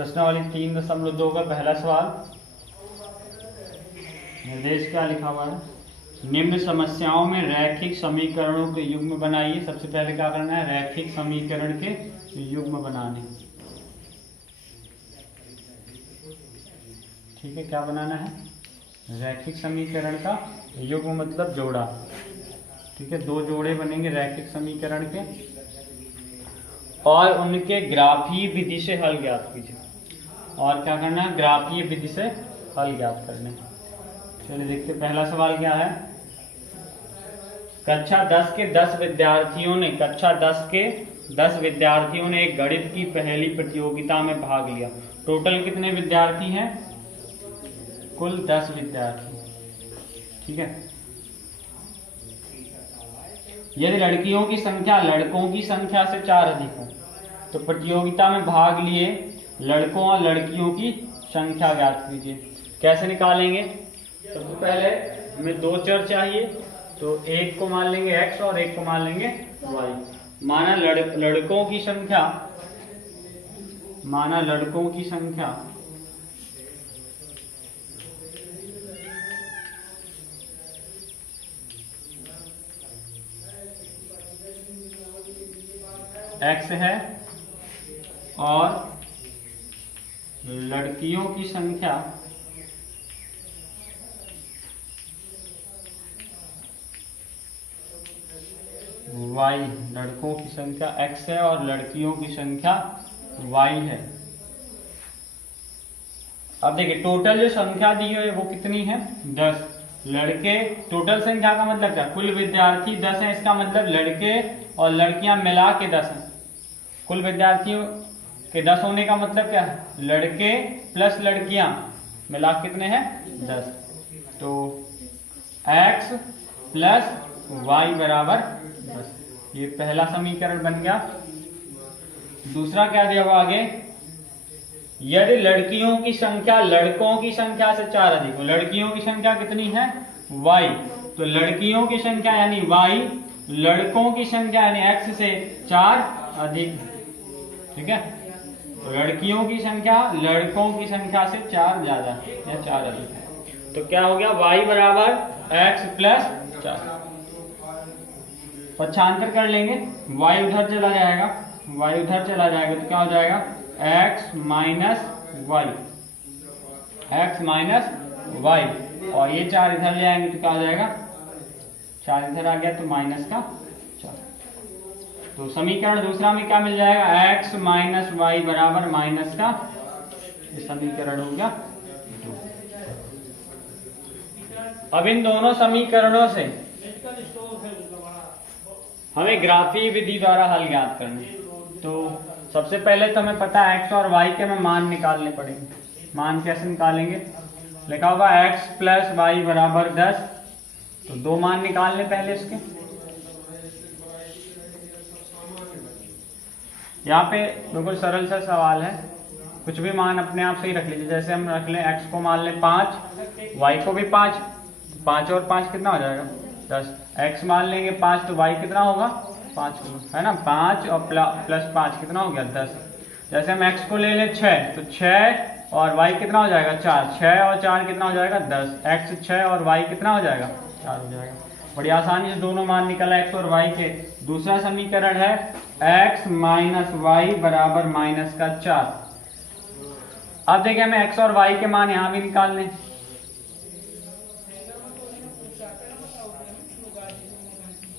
प्रश्नावली 3.2 का पहला सवाल। निर्देश क्या लिखा हुआ है? निम्न समस्याओं में रैखिक समीकरणों के युग्म बनाइए। सबसे पहले क्या करना है? रैखिक समीकरण के युग्म बनाने। ठीक है, क्या बनाना है? रैखिक समीकरण का युग्म मतलब जोड़ा। ठीक है, दो जोड़े बनेंगे रैखिक समीकरण के और उनके ग्राफीय विधि से हल ज्ञात कीजिए। और क्या करना है? ग्राफीय विधि से हल ज्ञात करने। चलिए देखते, पहला सवाल क्या है। कक्षा 10 के 10 विद्यार्थियों ने एक गणित की पहली प्रतियोगिता में भाग लिया। टोटल कितने विद्यार्थी हैं? कुल 10 विद्यार्थी। ठीक है, यदि लड़कियों की संख्या लड़कों की संख्या से 4 अधिक हो तो प्रतियोगिता में भाग लिए लड़कों और लड़कियों की संख्या ज्ञात कीजिए। कैसे निकालेंगे? सबसे पहले हमें दो चर चाहिए, तो एक को मान लेंगे x और एक को मान लेंगे y। माना लड़कों की संख्या x है और लड़कियों की संख्या y। लड़कों की संख्या x है और लड़कियों की संख्या y है। अब देखिए, टोटल जो संख्या दी है वो कितनी है? 10 लड़के। टोटल संख्या का मतलब क्या? कुल विद्यार्थी 10 है, इसका मतलब लड़के और लड़कियां मिला के 10 हैं। कुल विद्यार्थियों के 10 होने का मतलब क्या है? लड़के प्लस लड़कियां मिला कितने हैं? 10। तो x प्लस y बराबर 10। ये पहला समीकरण बन गया। दूसरा क्या दिया हुआ आगे? यदि लड़कियों की संख्या लड़कों की संख्या से 4 अधिक हो। लड़कियों की संख्या कितनी है? y। तो लड़कियों की संख्या यानी y, लड़कों की संख्या यानी x से 4 अधिक। ठीक है, तो लड़कियों की संख्या लड़कों की संख्या से 4 ज्यादा या 4 अधिक है। तो क्या हो गया? y बराबर x प्लस 4। पक्षांतर कर लेंगे, y उधर चला जाएगा, तो क्या हो जाएगा? x माइनस y और ये 4 इधर ले आएंगे तो क्या हो जाएगा? 4 इधर आ गया तो माइनस का 4। तो समीकरण दूसरा में क्या मिल जाएगा? x माइनस वाई बराबर माइनस का, ये समीकरण हो गया 2। अब इन दोनों समीकरणों से हमें ग्राफीय विधि द्वारा हल ज्ञात करना है। तो सबसे पहले तो हमें पता है x और y के हमें मान निकालने पड़ेंगे। मान कैसे निकालेंगे? लिखा होगा x प्लस वाई बराबर 10। तो दो मान निकालने पहले इसके। यहाँ पे बिल्कुल सरल सा सवाल है, कुछ भी मान अपने आप से ही रख लीजिए। जैसे हम रख लें x को मान लें 5, y को भी 5। 5 और 5 कितना हो जाएगा? 10। x मान लेंगे 5 तो y कितना होगा? 5 होगा, है ना। 5 और प्लस 5 कितना हो गया? 10। जैसे हम x को ले लें 6 तो 6 और y कितना हो जाएगा? 4। 6 और 4 कितना हो जाएगा? 10। x 6 और y कितना हो जाएगा? 4 हो जाएगा। बड़ी आसानी से दोनों मान निकला x और y के। दूसरा समीकरण है x माइनस वाई बराबर माइनस का 4। अब देखिए, हमें x और y के मान यहां भी निकालने।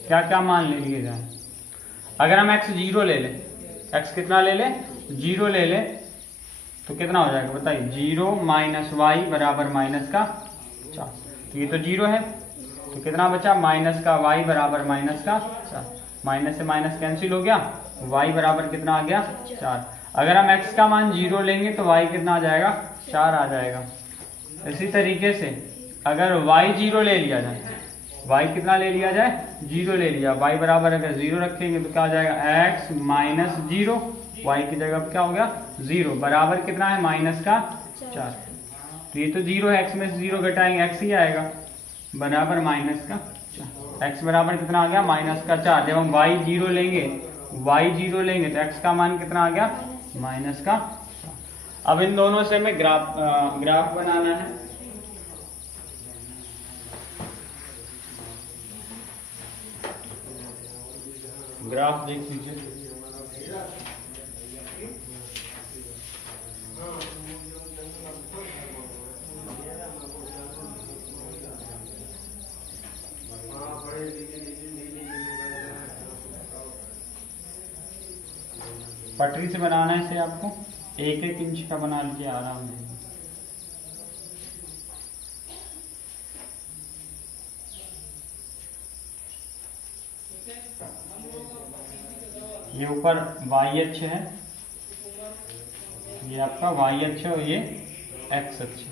क्या क्या मान ले लिए जाए? अगर हम x 0 ले लें, x कितना ले लें? 0 ले लें तो कितना हो जाएगा बताइए? 0 माइनस वाई बराबर माइनस का 4। तो ये तो 0 है, तो कितना बचा? माइनस का y बराबर माइनस का 4। माइनस से माइनस कैंसिल हो गया, y बराबर कितना आ गया? 4। अगर हम x का मान 0 लेंगे तो y कितना आ जाएगा? 4 आ जाएगा। इसी तरीके से अगर y 0 ले लिया जाए, y कितना ले लिया जाए? 0 ले लिया। y बराबर अगर 0 रखेंगे तो क्या हो जाएगा? x माइनस 0, y की जगह क्या हो गया? 0 बराबर कितना है? माइनस का 4। तो ये तो 0 है, x में से 0 घटाएंगे x ही आएगा, बराबर माइनस का 4। x बराबर कितना आ गया? माइनस का 4। जब हम y 0 लेंगे तो x का मान कितना आ गया? माइनस का 4। अब इन दोनों से हमें ग्राफ बनाना है। ग्राफ देख लीजिए। पटरी से बनाना है इसे आपको, 1-1 इंच का बना लीजिए आराम से। ये ऊपर y अक्ष है, ये आपका y अक्ष है और ये x अक्ष है।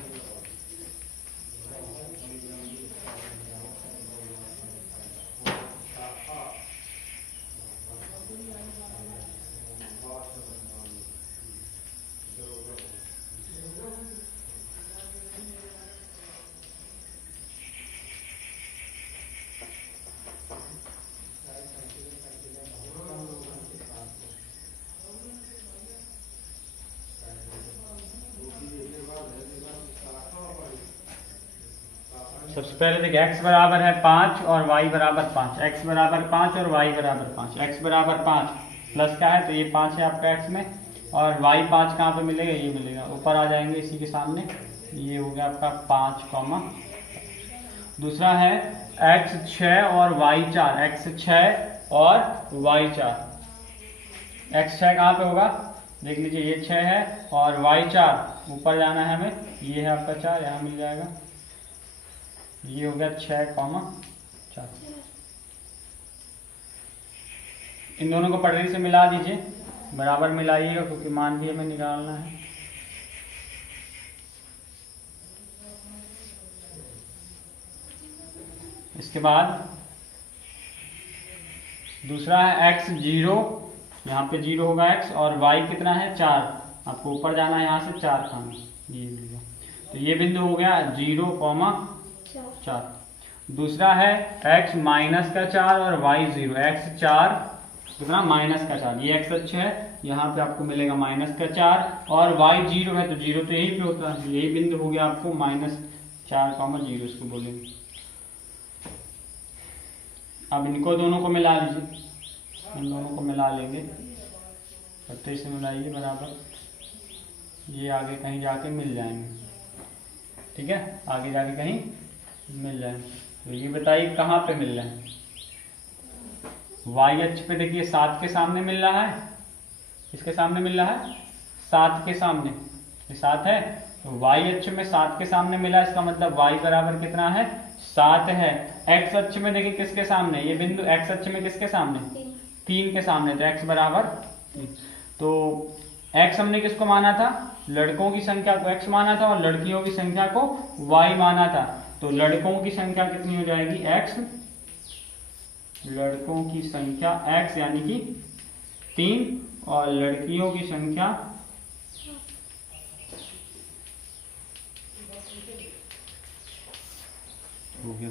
सबसे पहले देखिए x बराबर है 5 और y बराबर 5, x बराबर 5 और y बराबर 5। x बराबर 5 प्लस का है तो ये 5 है आपका x में, और y 5 कहाँ पे मिलेगा, ये मिलेगा। ऊपर आ जाएंगे इसी के सामने, ये हो गया आपका 5, दूसरा है x 6 और y 4, x 6 और y 4। x 6 कहाँ पे होगा, देख लीजिए ये 6 है और y 4 ऊपर जाना है हमें, ये है आपका 4, यहाँ मिल जाएगा। ये हो गया 6, 4। इन दोनों को पटरी से मिला दीजिए, बराबर मिलाइएगा क्योंकि मान भी हमें निकालना है। इसके बाद दूसरा है x 0, यहाँ पे 0 होगा x, और y कितना है 4, आपको ऊपर जाना है यहाँ से 4 खाना, ये मिलेगा। तो ये बिंदु हो गया 0, 4। दूसरा है x माइनस का 4 और y 0, x 4 कितना माइनस का 4, ये x अक्ष है, यहाँ पे आपको मिलेगा माइनस का 4 और y 0 है तो 0 तो यही पे होता है, यही बिंदु हो गया आपको -4, 0 इसको बोलेंगे। अब इनको दोनों को मिला लीजिए, इन दोनों को मिला लेंगे, पत्ते से मिलाइए बराबर, ये आगे कहीं जाके मिल जाएंगे, ठीक है, आगे जाके कहीं मिल जाए। तो ये बताइए कहाँ पे मिल रहा है, y अक्ष पे देखिए 7 के सामने मिल रहा है, इसके सामने मिल रहा है 7 के सामने, ये 7 है तो y अक्ष में 7 के सामने मिला, इसका मतलब y बराबर कितना है 7 है। x अक्ष में देखिए किसके सामने, ये बिंदु x अक्ष में किसके सामने 3 के सामने, तो x बराबर 3। तो x हमने किसको माना था, लड़कों की संख्या को x माना था और लड़कियों की संख्या को y माना था। तो लड़कों की संख्या कितनी हो जाएगी x, लड़कों की संख्या x यानी कि 3 और लड़कियों की संख्या हो गया।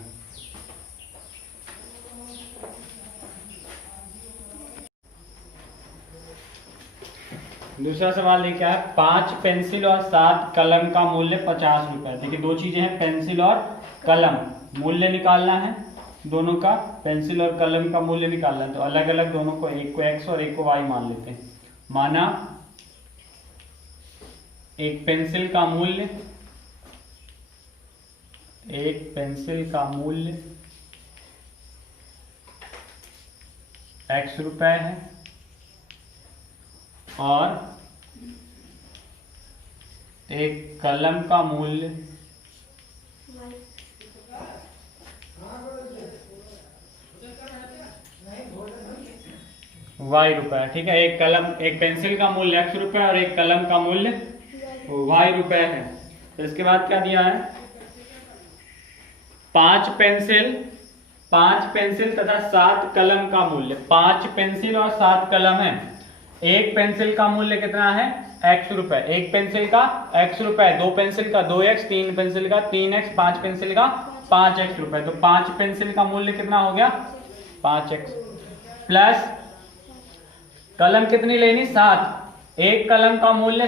दूसरा सवाल ये क्या है, 5 पेंसिल और 7 कलम का मूल्य 50 रुपए। देखिए दो चीजें हैं, पेंसिल और कलम, मूल्य निकालना है दोनों का, पेंसिल और कलम का मूल्य निकालना है। तो अलग अलग दोनों को, एक को x और एक को y मान लेते हैं। माना एक पेंसिल का मूल्य, एक पेंसिल का मूल्य x रुपए है और एक कलम का मूल्य y रुपए, ठीक है। एक पेंसिल का मूल्य x रुपए और एक कलम का मूल्य y रुपए है। तो इसके बाद क्या दिया है, 5 पेंसिल तथा 7 कलम का मूल्य, 5 पेंसिल और 7 कलम है। एक पेंसिल का मूल्य कितना है x रुपए, एक पेंसिल का x रुपए, 2 पेंसिल का 2x, 3 पेंसिल का 3x, 5 पेंसिल का 5x रुपए। तो 5 पेंसिल का मूल्य कितना हो गया 5x, प्लस कलम कितनी लेनी 7, एक कलम का मूल्य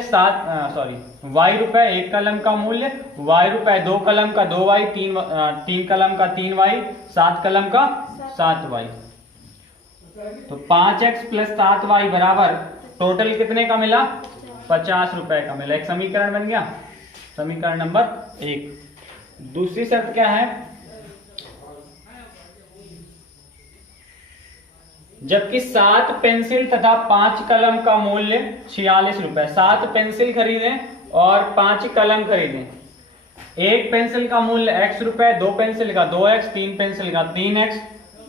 वाई रुपए एक कलम का मूल्य, वाई रुपए 2 कलम का 2 वाई, 3 कलम का 3 वाई, 7 कलम का 7 वाई। तो 5x प्लस 7 वाई बराबर टोटल कितने का मिला? 50 रुपए का मिला। एक समीकरण बन गया, समीकरण नंबर 1। दूसरी शर्त क्या है? जबकि 7 पेंसिल तथा 5 कलम का मूल्य 46 रुपए, 7 पेंसिल खरीदें और 5 कलम खरीदें। एक पेंसिल का मूल्य x रुपए, 2 पेंसिल का 2x, 3 पेंसिल का 3x।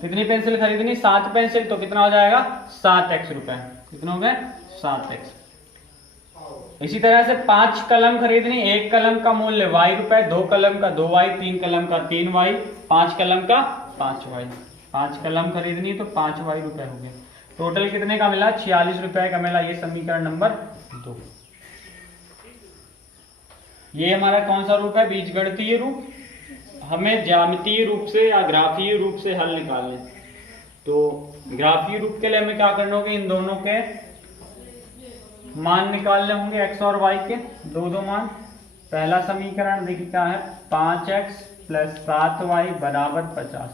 कितनी पेंसिल खरीदनी? 7 पेंसिल, तो कितना हो जाएगा? 7x रुपए। कितना हो गए? 7x। इसी तरह से 5 कलम खरीदनी, एक कलम का मूल्य y रुपए, 2 कलम का 2y, 3 कलम का 3y, 5 कलम का 5y। 5 कलम खरीदनी तो 5y रुपए हो गए। टोटल कितने का मिला? 46 रुपए का मिला। ये समीकरण नंबर 2। ये हमारा कौन सा रूप है? बीजगणितीय रूप। हमें ज्यामितीय रूप से या ग्राफीय रूप से हल निकालने। तो ग्राफीय रूप के लिए हमें क्या करना होगा? इन दोनों के मान निकालने होंगे, x और y के दो मान। पहला समीकरण देखिए क्या है? 5x प्लस 7y बराबर 50।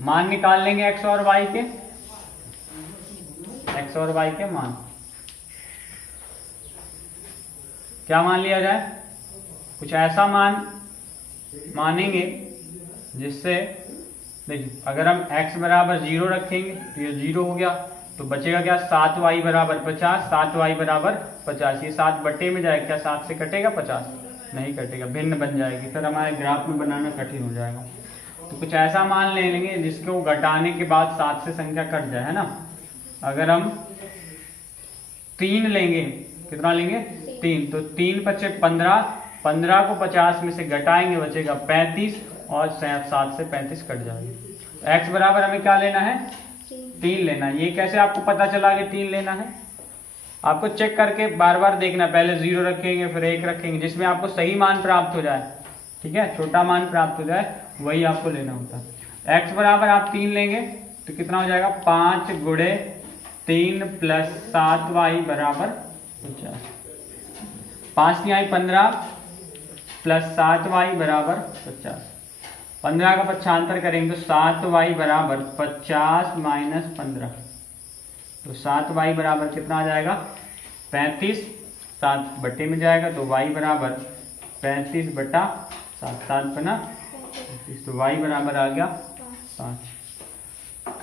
मान निकाल लेंगे x और y के, x और y के मान। क्या मान लिया जाए? कुछ ऐसा मान मानेंगे जिससे देखिए, अगर हम x बराबर 0 रखेंगे तो ये 0 हो गया, तो बचेगा क्या? 7y बराबर 50। 7y बराबर 50, ये 7 बटे में जाएगा, क्या 7 से कटेगा 50? नहीं कटेगा, भिन्न बन जाएगी, फिर हमारे ग्राफ में बनाना कठिन हो जाएगा। तो कुछ ऐसा मान ले लेंगे जिसको घटाने के बाद 7 से संख्या कट जाए, है ना। अगर हम 3 लेंगे, कितना लेंगे? 3, तो 3 बचे 15, 15 को 50 में से घटाएंगे बचेगा 35, और 7 से 35 कट जाएगा। x बराबर हमें क्या लेना है? 3 लेना है। ये कैसे आपको पता चला कि 3 लेना है? आपको चेक करके बार बार देखना, पहले 0 रखेंगे फिर 1 रखेंगे, जिसमें आपको सही मान प्राप्त हो जाए, ठीक है, छोटा मान प्राप्त हो जाए, वही आपको लेना होता है। x बराबर आप 3 लेंगे तो कितना हो जाएगा? 5 गुणे 3 प्लस 7y बराबर 50। 5 नहीं आई 15 प्लस 7y बराबर 50। 15 का पक्षांतर करेंगे तो 7y बराबर 50 माइनस 15, तो 7y बराबर कितना आ जाएगा? 35। 7 बटे में जाएगा तो y बराबर 35 बटा 7, 7 बना 35, तो y बराबर आ गया 5।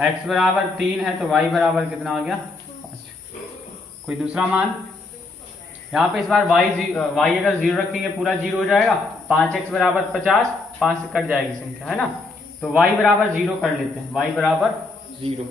x बराबर 3 है तो y बराबर कितना आ गया? 5। कोई दूसरा मान? यहाँ पे इस बार y अगर 0 रखेंगे पूरा 0 हो जाएगा। 5x बराबर 50, 5 से कट जाएगी संख्या, है ना। तो y बराबर 0 कर लेते हैं, y बराबर 0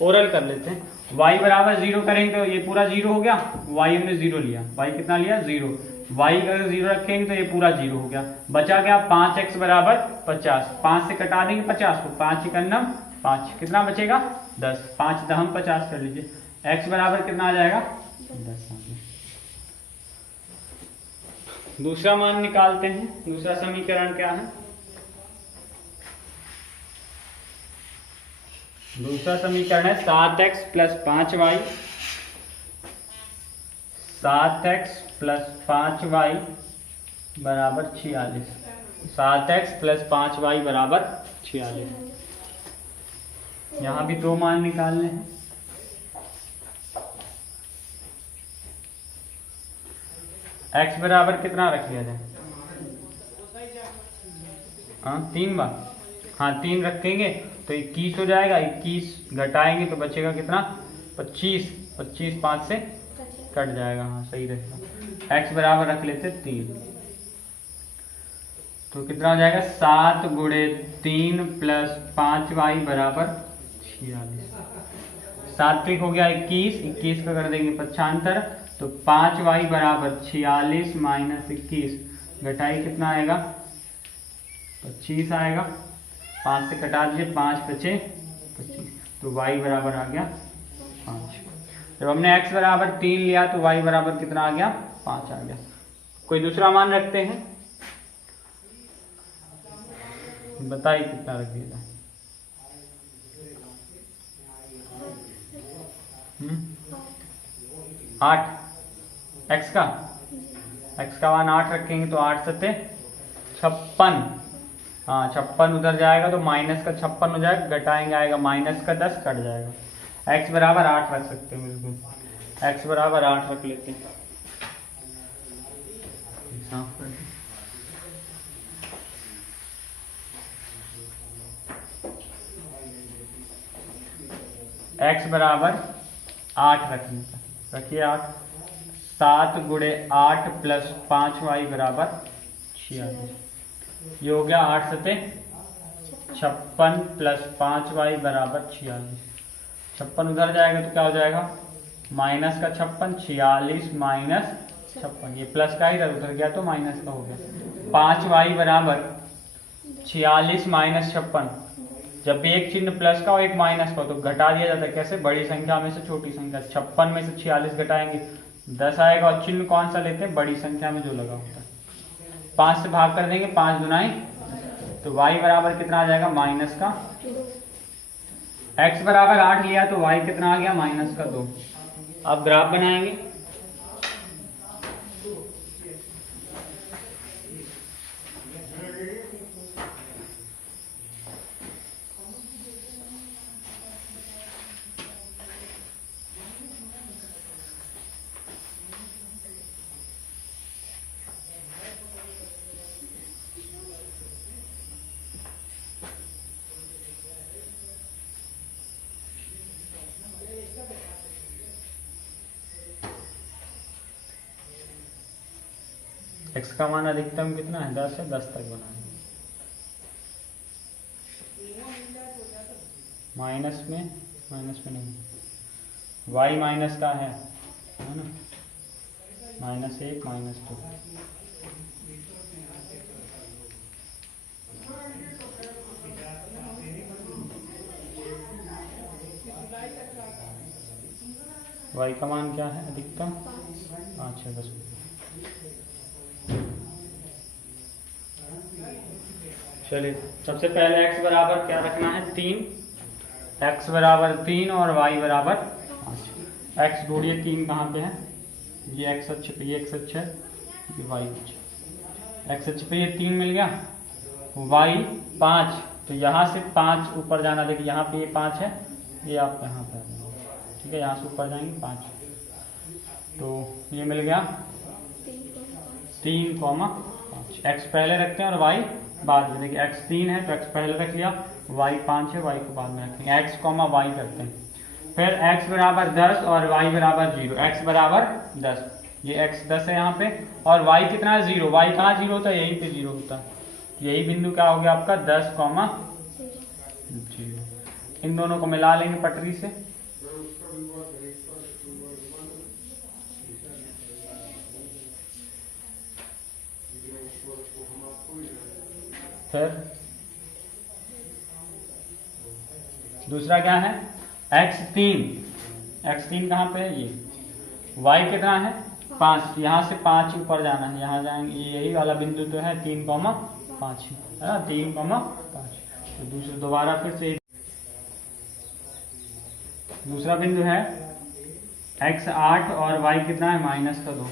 ओरल कर लेते हैं। y बराबर 0 करेंगे तो ये पूरा 0 हो गया, y हमने 0 लिया, y कितना लिया? 0। y अगर 0 रखेंगे तो ये पूरा 0 हो गया, बचा क्या? 5x बराबर 50, 5 से कटा देंगे 50 को, 5 1 5, कितना बचेगा? 10। 5 दहम 50 कर लीजिए, x बराबर कितना आ जाएगा? 10 आ गया। दूसरा मान निकालते हैं। दूसरा समीकरण क्या है? दूसरा समीकरण है 7x plus 5y, 7x plus 5y बराबर 46। 7x प्लस 5y बराबर 46। यहाँ भी दो मान निकालने हैं। x बराबर कितना रख लिया जाए? हाँ 3 बार, हाँ 3 रखेंगे तो 21 हो जाएगा, 21 घटाएंगे तो बचेगा कितना? 25, 25 5 से कट जाएगा, हाँ सही रहेगा। x बराबर रख लेते 3, तो कितना हो जाएगा? 7 गुणे 3 प्लस 5y बराबर 46। 7 हो गया 21, 21 का कर देंगे पक्षांतर, तो 5y बराबर 46 माइनस 21, घटाई कितना आएगा? 25 आएगा। 5 से कटा दीजिए, 5 बचे 25, तो y बराबर आ गया 5। जब हमने x बराबर 3 लिया तो y बराबर कितना आ गया? 5 आ गया। कोई दूसरा मान रखते हैं, बताइए कितना रखिएगा? 8 x का मान 8 रखेंगे तो 8 सत्ते 56। हाँ 56 उधर जाएगा तो माइनस का 56 हो जाएगा, घटाएंगे आएगा माइनस का 10, कट जाएगा। x बराबर 8 रख सकते हैं, बिल्कुल x बराबर 8 रख लेते हैं। x बराबर 8 रखने का, रखिए 8। 7 गुणे 8 प्लस 5y बराबर 46। ये हो गया 8 सते 56 प्लस 5y बराबर 46। 56 उधर जाएगा तो क्या हो जाएगा, माइनस का 56, 46 माइनस 56, ये प्लस का ही था, उधर गया तो माइनस का हो गया। 5y बराबर 46 माइनस 56। जब भी एक चिन्ह प्लस का हो एक माइनस का हो तो घटा दिया जाता है। कैसे, बड़ी संख्या में से छोटी संख्या। 56 में से 46 घटाएंगे 10 आएगा, और चिन्ह कौन सा लेते हैं, बड़ी संख्या में जो लगा होता है। 5 से भाग कर देंगे, 5 दुनाई, तो y बराबर कितना आ जाएगा, माइनस का। x बराबर 8 लिया तो y कितना आ गया, माइनस का 2। अब ग्राफ बनाएंगे। x का मान अधिकतम कितना है, 10 है, 10 तक बनाएंगे। माइनस में नहीं, y माइनस का है ना, -1 -2। y का मान क्या है, अधिकतम 5 है, 10। चलिए सबसे पहले x बराबर क्या रखना है, 3। x बराबर 3 और y बराबर 5। x ढूंढिए, 3 कहाँ पे है, ये x अक्ष पे, ये x अक्ष है, ये y अक्ष। x अक्ष पे ये 3 मिल गया, y 5, तो यहाँ से 5 ऊपर जाना। देखिए यहाँ पे ये 5 है, ये आप यहाँ पे, ठीक है, यहाँ से ऊपर जाएंगे 5, तो ये मिल गया 3,5। x पहले रखते हैं और y बाद में। देखिए x 3 है तो x पहले रख लिया, y 5 है, y को बाद में रखेंगे। x, y करते हैं, फिर x बराबर 10 और y बराबर 0। x बराबर 10, ये x 10 है यहाँ पे, और y कितना है, 0। y कहाँ 0 होता है, यहीं पे 0 होता है। यही बिंदु क्या हो गया आपका, 10, 0। इन दोनों को मिला लेंगे पटरी से। फिर दूसरा क्या है, x3 कहाँ पे है, ये y कितना है, 5, यहाँ से 5 ऊपर जाना है, यहाँ जाएंगे, यही वाला बिंदु तो है 3,5 है ना, 3,5। तो दोबारा फिर से दूसरा बिंदु है x8 और y कितना है, -2।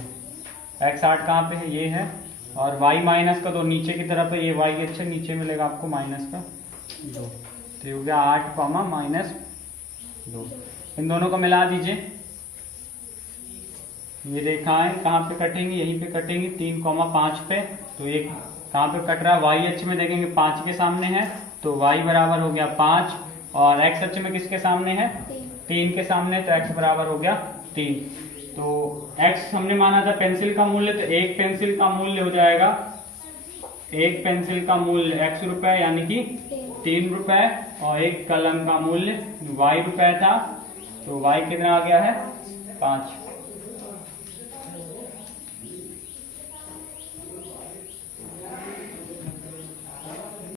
x8 कहाँ पे है, ये है, और y -2 नीचे की तरफ है, ये y अच्छा नीचे मिलेगा आपको -2। तो हो गया 8, -2। इन दोनों को मिला दीजिए। ये रेखाएं कहाँ पे कटेंगी, यहीं पे कटेंगी, 3,5 पे। तो एक कहाँ पे कट रहा है, y अक्ष में देखेंगे 5 के सामने है, तो y बराबर हो गया 5, और x अक्ष में किसके सामने है, 3 के सामने, तो x बराबर हो गया 3। तो x हमने माना था पेंसिल का मूल्य, तो एक पेंसिल का मूल्य हो जाएगा, एक पेंसिल का मूल्य x रुपए यानी कि 3 रुपए, और एक कलम का मूल्य y रुपए था, तो y कितना आ गया है, 5।